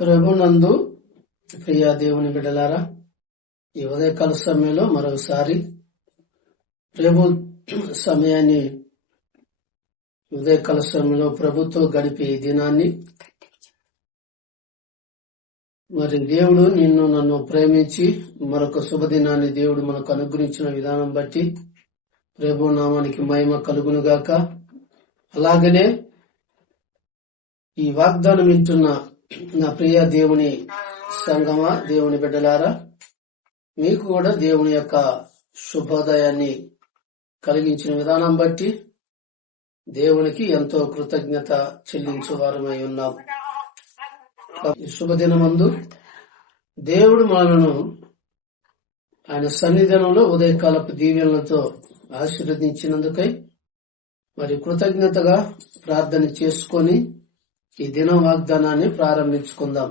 ప్రభునందు ప్రియ దేవుని బిడ్డలారా, ఈ ఉదయకాల సమయంలో మరోసారి ప్రభు సమయాన్ని ఉదయకాల సమయంలో ప్రభుతో గడిపే ఈ దినాన్ని మరి దేవుడు నన్ను ప్రేమించి మరొక శుభదినాన్ని దేవుడు మనకు అనుగ్రహించిన విధానం బట్టి ప్రభు నామానికి మహిమ కలుగునుగాక. అలాగనే ఈ వాగ్దానం వింటున్న నా ప్రియ దేవుని సంగమా, దేవుని బిడ్డలారా, మీకు కూడా దేవుని యొక్క శుభోదయాన్ని కలిగించిన విధానం బట్టి దేవునికి ఎంతో కృతజ్ఞత చెల్లించువారమై ఉన్నాం. శుభదినమందు దేవుడు మనలను ఆయన సన్నిధానంలో ఉదయకాలపు దీవెనలతో ఆశీర్వదించినందుకై మరి కృతజ్ఞతగా ప్రార్థన చేసుకొని ఈ దిన వాగ్దానాన్ని ప్రారంభించుకుందాం.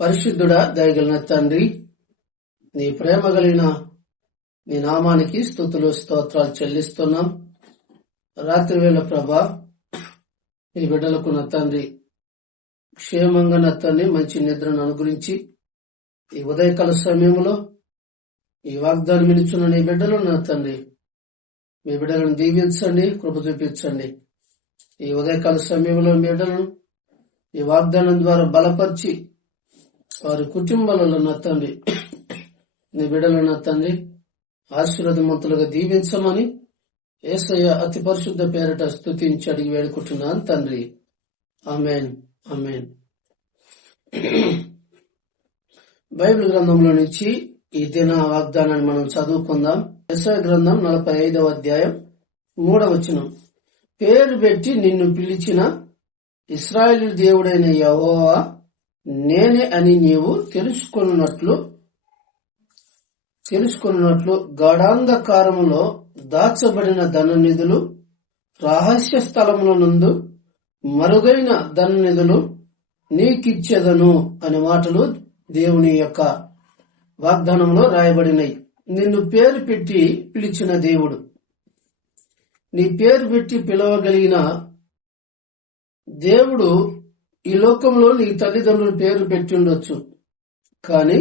పరిశుద్ధుడా, దయగలిగిన తండ్రి, నీ ప్రేమ కలిగిన నీ నామానికి స్తుతులు స్తోత్రాలు చెల్లిస్తున్నాం. రాత్రి వేళ ప్రభా, నీ బిడ్డలకు నా తండ్రి క్షేమంగా నా తండ్రి మంచి నిద్రను అనుగురించి ఈ ఉదయకాల సమయంలో ఈ వాగ్దానం వినుచున్న నీ బిడ్డలు నా తండ్రి, మీ బిడ్డలను దీవించండి, కృప చూపించండి. ఈ ఉదయకాల సమయంలో మీ బిడ్డలను ఈ వాగ్దానం ద్వారా బలపరిచి వారి కుటుంబాలలో నా తండ్రి, నీ బిడ్డలను నా తండ్రి ఆశీర్వాదవంతులుగా దీవించమని యేసయ్య అతి పరిశుద్ధ పేరిట స్తుతించి అడిగి వేడుకుంటున్నాను తండ్రి. ఆమేన్, ఆమేన్. బైబిల్ గ్రంథంలో నుంచి ఈ దిన వాగ్దానాన్ని మనం చదువుకుందాం. యెషయా గ్రంథం 45వ అధ్యాయం 3వ వచనం. పేరు పెట్టి నిన్ను పిలిచిన ఇశ్రాయేలు దేవుడైన యెహోవా నేనే అని నీవు తెలుసుకున్నట్లు గాఢాంధకారములో దాచబడిన ధననిధులు, రహస్య స్థలముల నందు మరుగైన ధననిధులు నీకిచ్చేదను అనే మాటలు దేవుని యొక్క వాగ్దానంలో రాయబడినాయి. నిన్ను పేరు పెట్టి పిలిచిన దేవుడు, నీ పేరు పెట్టి పిలవగలిగిన దేవుడు ఈ లోకంలో నీ తల్లిదండ్రుల పేరు పెట్టి ఉండొచ్చు, కానీ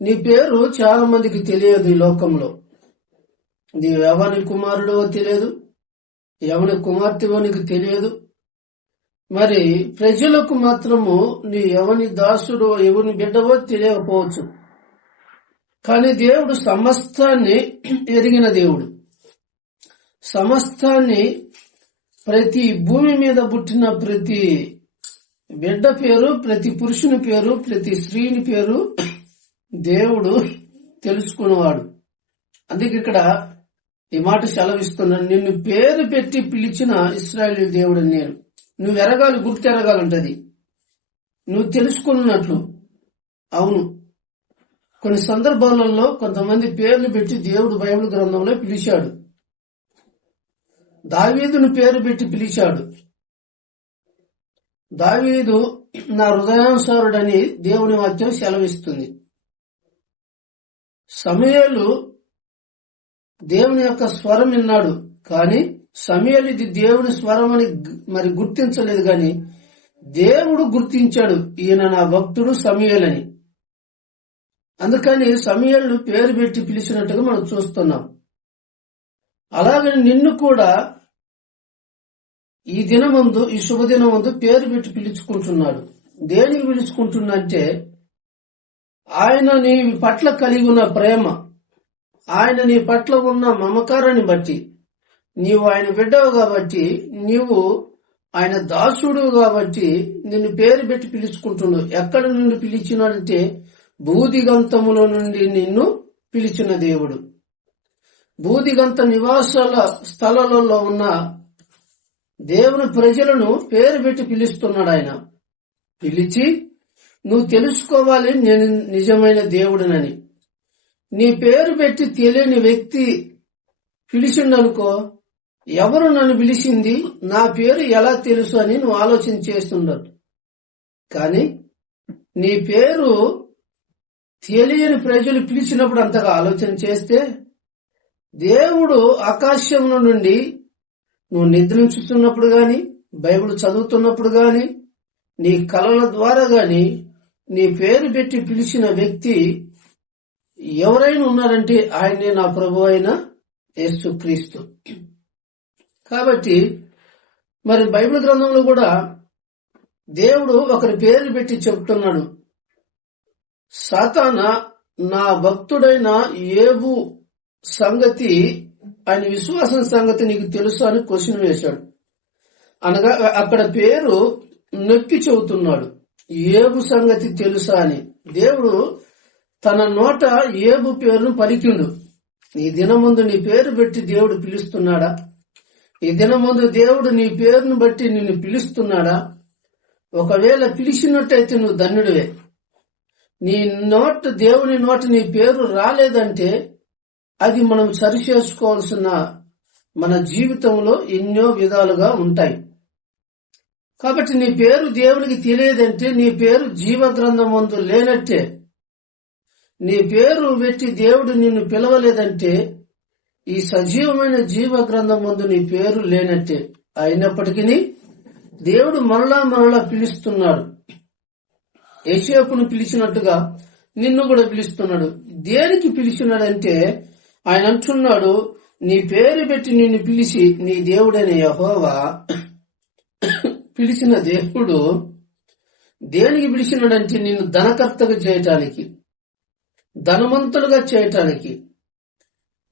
నీ పేరు చాలా మందికి తెలియదు. ఈ లోకంలో నీ ఎవని కుమారుడో తెలియదు, ఎవని కుమార్తెవో నీకు తెలియదు. మరి ప్రజలకు మాత్రము నీ ఎవని దాసుడో ఎవని బిడ్డవో తెలియకపోవచ్చు, కానీ దేవుడు సమస్తాన్ని ఎరిగిన దేవుడు. సమస్తాన్ని, ప్రతి భూమి మీద పుట్టిన ప్రతి బిడ్డ పేరు, ప్రతి పురుషుని పేరు, ప్రతి స్త్రీని పేరు దేవుడు తెలుసుకున్నవాడు. అందుకే ఇక్కడ ఈ మాట సెలవిస్తున్నాను, నిన్ను పేరు పెట్టి పిలిచిన ఇశ్రాయేలు దేవుడు నేను. నువ్వు ఎరగాలి, గుర్తెరగాలంటది, నువ్వు తెలుసుకున్నట్లు. అవును, కొన్ని సందర్భాలలో కొంతమంది పేర్లు పెట్టి దేవుడు బైబిల్ గ్రంథంలో పిలిచాడు. దావీదును పేరు పెట్టి పిలిచాడు. దావీదు నా హృదయానుసారుడని దేవుని వాక్యం సెలవిస్తుంది. సమూయేలు దేవుని యొక్క స్వరం విన్నాడు, కానీ సమూయేలు ఇది దేవుని స్వరం అని మరి గుర్తించలేదు. గాని దేవుడు గుర్తించాడు, ఈయన నా భక్తుడు సమూయేలని. అందుకని సమూయేలు పేరు పెట్టి పిలిచినట్టుగా మనం చూస్తున్నాం. అలాగని నిన్ను కూడా ఈ దినమందు, ఈ శుభదినమందు పేరు పెట్టి పిలుచుకుంటున్నాడు. దేనికి పిలుచుకుంటున్నంటే, ఆయన నీ పట్ల కలిగి ఉన్న ప్రేమ, ఆయన నీ పట్ల ఉన్న మమకారాన్ని బట్టి, నీవు ఆయన బిడ్డవు కాబట్టి, నీవు ఆయన దాసుడు కాబట్టి నిన్ను పేరు పెట్టి పిలుచుకుంటున్నాడు. ఎక్కడ నుండి పిలిచినాడంటే, భూదిగంతములో నుండి నిన్ను పిలిచిన దేవుడు. భూదిగంత నివాసాల స్థలాలలో ఉన్న దేవుని ప్రజలను పేరు పెట్టి పిలుస్తున్నాడు. ఆయన పిలిచి, నువ్వు తెలుసుకోవాలి నేను నిజమైన దేవుడినని. నీ పేరు పెట్టి తెలియని వ్యక్తి పిలిచిండనుకో, ఎవరు నన్ను పిలిచింది, నా పేరు ఎలా తెలుసు అని నువ్వు ఆలోచన చేస్తుండవు. కానీ నీ పేరు తెలియని ప్రజలు పిలిచినప్పుడు అంతగా ఆలోచన చేస్తే, దేవుడు ఆకాశం నుండి నువ్వు నిద్రించుతున్నప్పుడు గాని, బైబిల్ చదువుతున్నప్పుడు గాని, నీ కలల ద్వారా గాని నీ పేరు పెట్టి పిలిచిన వ్యక్తి ఎవరైనా ఉన్నారంటే ఆయనే నా ప్రభు అయిన యేసుక్రీస్తు. కాబట్టి మరి బైబిల్ గ్రంథంలో కూడా దేవుడు ఒకరి పేరు పెట్టి చెప్తున్నాడు. సాతాన నా భక్తుడైన యోబు సంగతి, ఆయన విశ్వాసం సంగతి నీకు తెలుసు అని క్వశ్చన్ వేశాడు. అనగా అక్కడ పేరు నొక్కి చెబుతున్నాడు, యోబు సంగతి తెలుసా అని. దేవుడు తన నోట యోబు పేరును పలికిండు. ఈ దినముందు నీ పేరు పెట్టి దేవుడు పిలుస్తున్నాడా? ఈ దినముందు దేవుడు నీ పేరును బట్టి నిన్ను పిలుస్తున్నాడా? ఒకవేళ పిలిచినట్టయితే నువ్వు ధన్యుడివే. నీ నోట, దేవుని నోట నీ పేరు రాలేదంటే అది మనం సరి చేసుకోవాల్సిన మన జీవితంలో ఎన్నో విధాలుగా ఉంటాయి. కాబట్టి నీ పేరు దేవునికి తెలియదంటే నీ పేరు జీవ గ్రంథమందు లేనట్టే. నీ పేరు పెట్టి దేవుడు నిన్ను పిలవలేదంటే ఈ సజీవమైన జీవ గ్రంథం ముందు నీ పేరు లేనట్టే. అయినప్పటికీ దేవుడు మరలా పిలుస్తున్నాడు. యోసేపును పిలిచినట్టుగా నిన్ను కూడా పిలుస్తున్నాడు. దేనికి పిలిచినాడంటే ఆయన అంటున్నాడు, నీ పేరు పెట్టి నిన్ను పిలిచి నీ దేవుడైన యెహోవా పిలిచిన దేవుడు దేనికి పిలిచినాడంటే నిన్ను ధనకర్తగా చేయటానికి, ధనవంతులుగా చేయటానికి,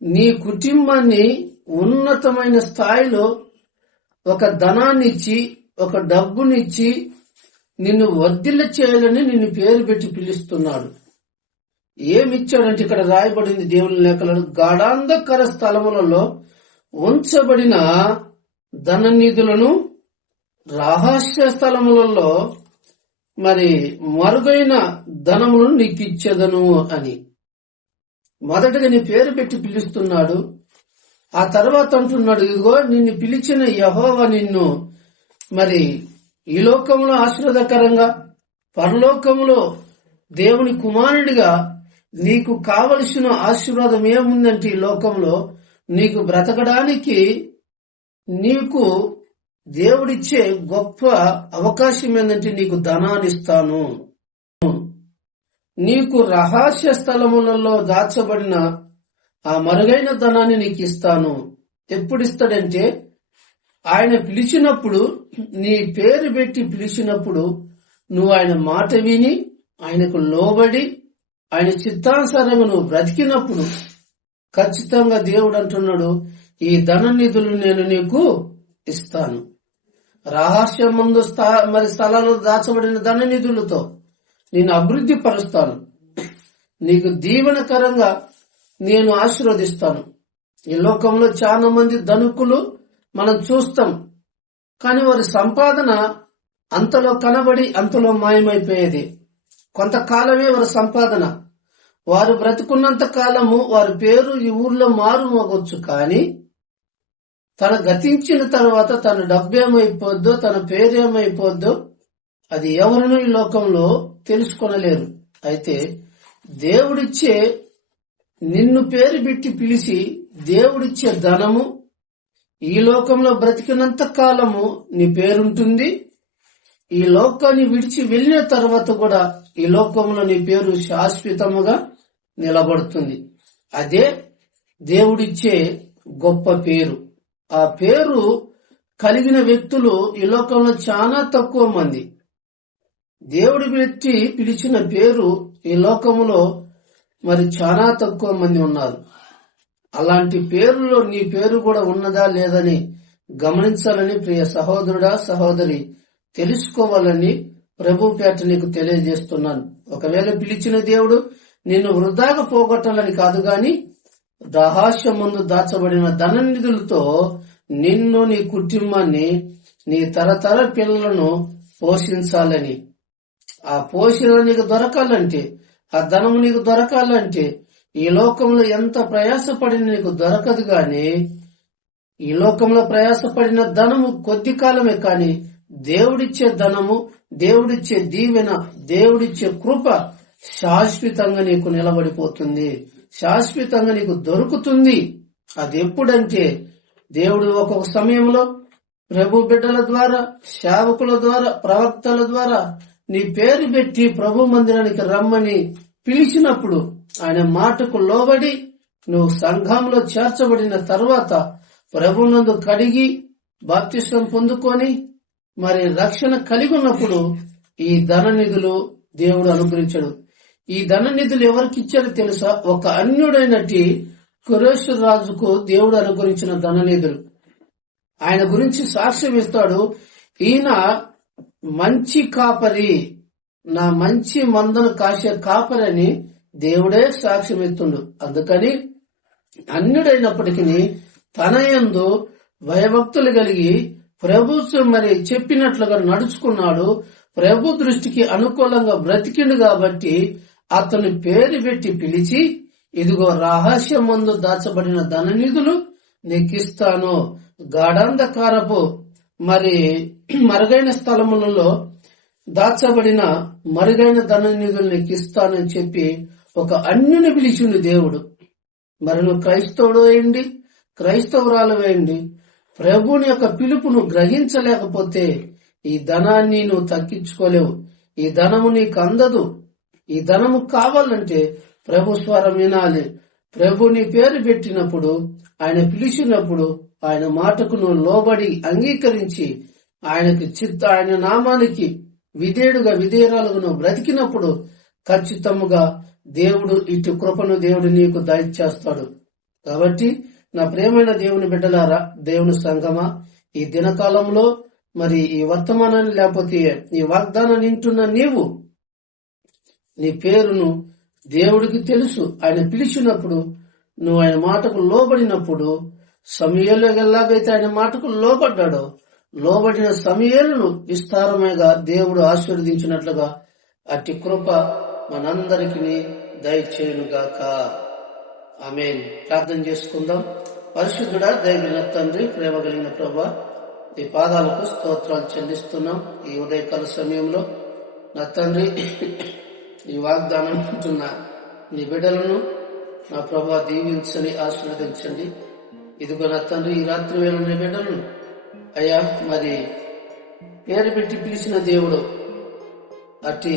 నీ కుటుంబాన్ని ఉన్నతమైన స్థాయిలో ఒక ధనాన్ని ఇచ్చి, ఒక డబ్బునిచ్చి నిన్ను వర్ధిల్ల చేయాలని నిన్ను పేరు పెట్టి పిలుస్తున్నాడు. ఏమిచ్చాడంటే ఇక్కడ రాయబడింది దేవుని లేఖలలో, గాఢాంధకర స్థలములలో ఉంచబడిన ధననిధులను రహస్య స్థలములలో మరి మరుగైన ధనములను నీకు ఇచ్చేదను అని. మొదటగా నీ పేరు పెట్టి పిలుస్తున్నాడు. ఆ తర్వాత అంటున్నాడు, ఇదిగో నిన్ను పిలిచిన యెహోవా నిన్ను మరి ఈ లోకంలో ఆశీర్వాదకరంగా, పరలోకములో దేవుని కుమారుడిగా నీకు కావలసిన ఆశీర్వాదం ఏముందంటే ఈ లోకంలో నీకు బ్రతకడానికి నీకు దేవుడిచ్చే గొప్ప అవకాశం ఏంటంటే నీకు ధనాన్ని ఇస్తాను, నీకు రహస్య స్థలములలో దాచబడిన ఆ మరుగైన ధనాన్ని నీకు ఇస్తాను. ఎప్పుడు ఇస్తాడంటే ఆయన పిలిచినప్పుడు, నీ పేరు పెట్టి పిలిచినప్పుడు నువ్వు ఆయన మాట విని ఆయనకు లోబడి ఆయన చిత్తానుసారంగా నువ్వు బ్రతికినప్పుడు ఖచ్చితంగా దేవుడు అంటున్నాడు, ఈ ధన నిధులు నేను నీకు ఇస్తాను. రహస్యం ముందు మరి స్థలాల్లో దాచబడిన ధన నిధులతో నేను అభివృద్ధి పరుస్తాను. నీకు దీవెనకరంగా నేను ఆశీర్వదిస్తాను. ఈ లోకంలో చాలా మంది ధనికులు మనం చూస్తాం, కానీ వారి సంపాదన అంతలో కనబడి అంతలో మాయమైపోయేది. కొంతకాలమే వారి సంపాదన. వారు బ్రతుకున్నంత కాలము వారి పేరు ఈ ఊర్లో మారుమోగొచ్చు, కానీ తన గతించిన తర్వాత తన డబ్బేమైపోద్దో, తన పేరేమైపోద్దో అది ఎవరునూ ఈ లోకంలో తెలుసుకొనలేరు. అయితే దేవుడిచ్చే, నిన్ను పేరు పెట్టి పిలిచి దేవుడిచ్చే ధనము ఈ లోకంలో బ్రతికినంత కాలము నీ పేరుంటుంది. ఈ లోకాన్ని విడిచి వెళ్ళిన తర్వాత కూడా ఈ లోకంలో నీ పేరు శాశ్వతముగా నిలబడుతుంది. అదే దేవుడిచ్చే గొప్ప పేరు. ఆ పేరు కలిగిన వ్యక్తులు ఈ లోకంలో చాలా తక్కువ మంది. దేవుడి పెట్టి పిలిచిన పేరు ఈ లోకములో మరి చాలా తక్కువ మంది ఉన్నారు. అలాంటి పేరులో నీ పేరు కూడా ఉన్నదా లేదని గమనించాలని ప్రియ సహోదరుడా, సహోదరి, తెలుసుకోవాలని ప్రభు పేట నీకు తెలియజేస్తున్నాను. ఒకవేళ పిలిచిన దేవుడు నిన్ను వృధాగా పోగొట్టాలని కాదు, గాని రహస్యం ముందు దాచబడిన ధన నిధులతో నిన్ను, నీ కుటుంబాన్ని, నీ తరతర పిల్లలను పోషించాలని. ఆ పోషణ నీకు దొరకాలంటే, ఆ ధనము నీకు దొరకాలంటే ఈ లోకంలో ఎంత ప్రయాసపడిన నీకు దొరకదు. గాని ఈ లోకంలో ప్రయాసపడిన ధనము కొద్ది కాలమే, కానీ దేవుడిచ్చే ధనము, దేవుడిచ్చే దీవెన, దేవుడిచ్చే కృప శాశ్వతంగా నీకు నిలబడిపోతుంది, శాశ్వతంగా నీకు దొరుకుతుంది. అది ఎప్పుడంటే దేవుడు ఒక్కొక్క సమయంలో ప్రభు బిడ్డల ద్వారా, సేవకుల ద్వారా, ప్రవక్తల ద్వారా నీ పేరు పెట్టి ప్రభు మందిరానికి రమ్మని పిలిచినప్పుడు ఆయన మాటకు లోబడి నువ్వు సంఘంలో చేర్చబడిన తర్వాత ప్రభునందు కడిగి బాప్తిస్వం పొందుకొని మరి రక్షణ కలిగి ఉన్నప్పుడు ఈ ధన నిధులు దేవుడు అనుగ్రహించాడు. ఈ ధన నిధులు ఎవరికి ఇచ్చారో తెలుసా? ఒక అన్యుడైనటి కురేషు రాజుకు దేవుడు అనుగ్రహించిన ధన నిధులు. ఆయన గురించి సాక్ష్యం ఇస్తాడు. ఈయన మంచి కాపరి, నా మంచి మందను కాసే కాపరి అని దేవుడే సాక్ష్యం ఇస్తుండు. అందుకని అన్యుడైనప్పటికీ తన యందు భయభక్తులు కలిగి ప్రభుత్వం మరి చెప్పినట్లుగా నడుచుకున్నాడు. ప్రభు దృష్టికి అనుకూలంగా బ్రతికిండు కాబట్టి అతని పేరు పెట్టి పిలిచి, ఇదిగో రహస్యమందు దాచబడిన ధన నిధులు నీకిస్తాను, గాఢాంధకారపు మరి మరుగైన స్థలములలో దాచబడిన మరుగైన ధన నిధులు నీకిస్తానని చెప్పి ఒక అన్యుని పిలిచిండు దేవుడు. మరి నువ్వు క్రైస్తవుడు వేయండి, క్రైస్తవురాలు వేయండి, ప్రభుని యొక్క పిలుపును గ్రహించలేకపోతే ఈ ధనాన్ని నువ్వు తగ్గించుకోలేవు. ఈ ధనము నీకు అందదు. ఈ ధనము కావాలంటే ప్రభు స్వరం వినాలి. ప్రభు నీ పేరు పెట్టినప్పుడు, ఆయన పిలిచినప్పుడు ఆయన మాటకు నువ్వు లోబడి అంగీకరించి ఆయన నామానికి విధేయుడుగా విధేయురాలుగా నువ్వు బ్రతికినప్పుడు ఖచ్చితముగా దేవుడు ఇటు కృపను దేవుడు నీకు దయచేస్తాడు. కాబట్టి నా ప్రియమైన దేవుని బిడ్డలారా, దేవుని సంగమా, ఈ దినకాలంలో మరి ఈ వర్తమానాన్ని లేకపోతే ఈ వాగ్దానాన్ని వింటున్న నీవు నీ పేరును దేవుడికి తెలుసు. ఆయన పిలిచినప్పుడు నువ్వు ఆయన మాటకు లోబడినప్పుడు, సమూయేలు ఎలాగైతే ఆయన మాటకు లోబడ్డాడో, లోబడిన సమూయేలును విస్తారమైగా దేవుడు ఆశీర్వదించినట్లుగా అట్టి కృప మనందరికి దయచేయునుగాక. ఆమేన్. ప్రార్థన చేసుకుందాం. పరిశుద్ధుడా, దయగలిగిన తండ్రి, ప్రేమ కలిగిన ప్రభువా, ఈ పాదాలకు స్తోత్రాలు చెల్లిస్తున్నాం. ఈ ఉదయకాల సమయంలో నా తండ్రి ఈ వాగ్దానం ఉంటున్న నీ బిడ్డలను నా ప్రభువా దీవించని ఆశీర్వదించండి. ఇదిగో నా తండ్రి, ఈ రాత్రి వేళ నీ బిడ్డలను అయ్యా మరి పేరు పెట్టి పిలిచిన దేవుడు, అట్టి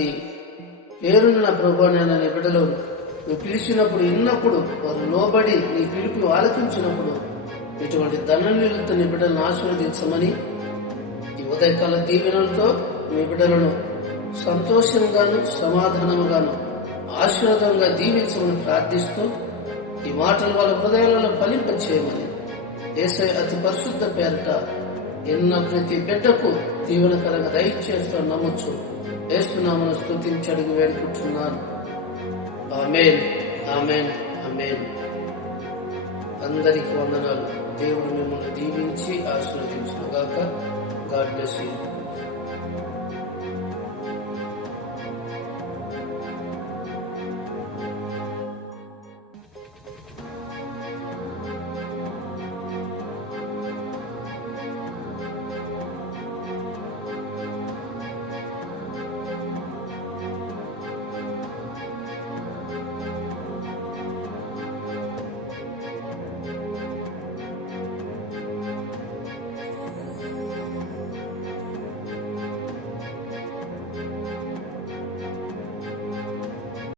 పేరును నా ప్రభు నేను నీ బిడ్డలు నువ్వు పిలిచినప్పుడు విన్నప్పుడు వారు లోబడి నీ పిలుపు ఆలకించినప్పుడు ఇటువంటి ధననిలతో నీ బిడ్డలను ఆశీర్వదించమని ఈ ఉదయకాల దీవెనలతో మీ బిడ్డలను సంతోషంగాను సమాధానముగాను ఆశీర్వాదంగా దీవించమని ప్రార్థిస్తూ ఈ మాటలు వాళ్ళ హృదయాలలో ఫలింపచేయమని యేసయ్య అతి పరిశుద్ధ పేరట ఎన్న ప్రతి బిడ్డకు దీవెనకరంగా దయచేస్తూ నమ్మొచ్చు. యేసునామమున స్తుతించి అడిగి వేడుకుంటున్నాను. ఆమేన్, ఆమేన్, ఆమేన్. అందరికి వందనాలు. దేవుడు మిమ్మల్ని దీవించి ఆశీర్వదించును గాక. God bless you.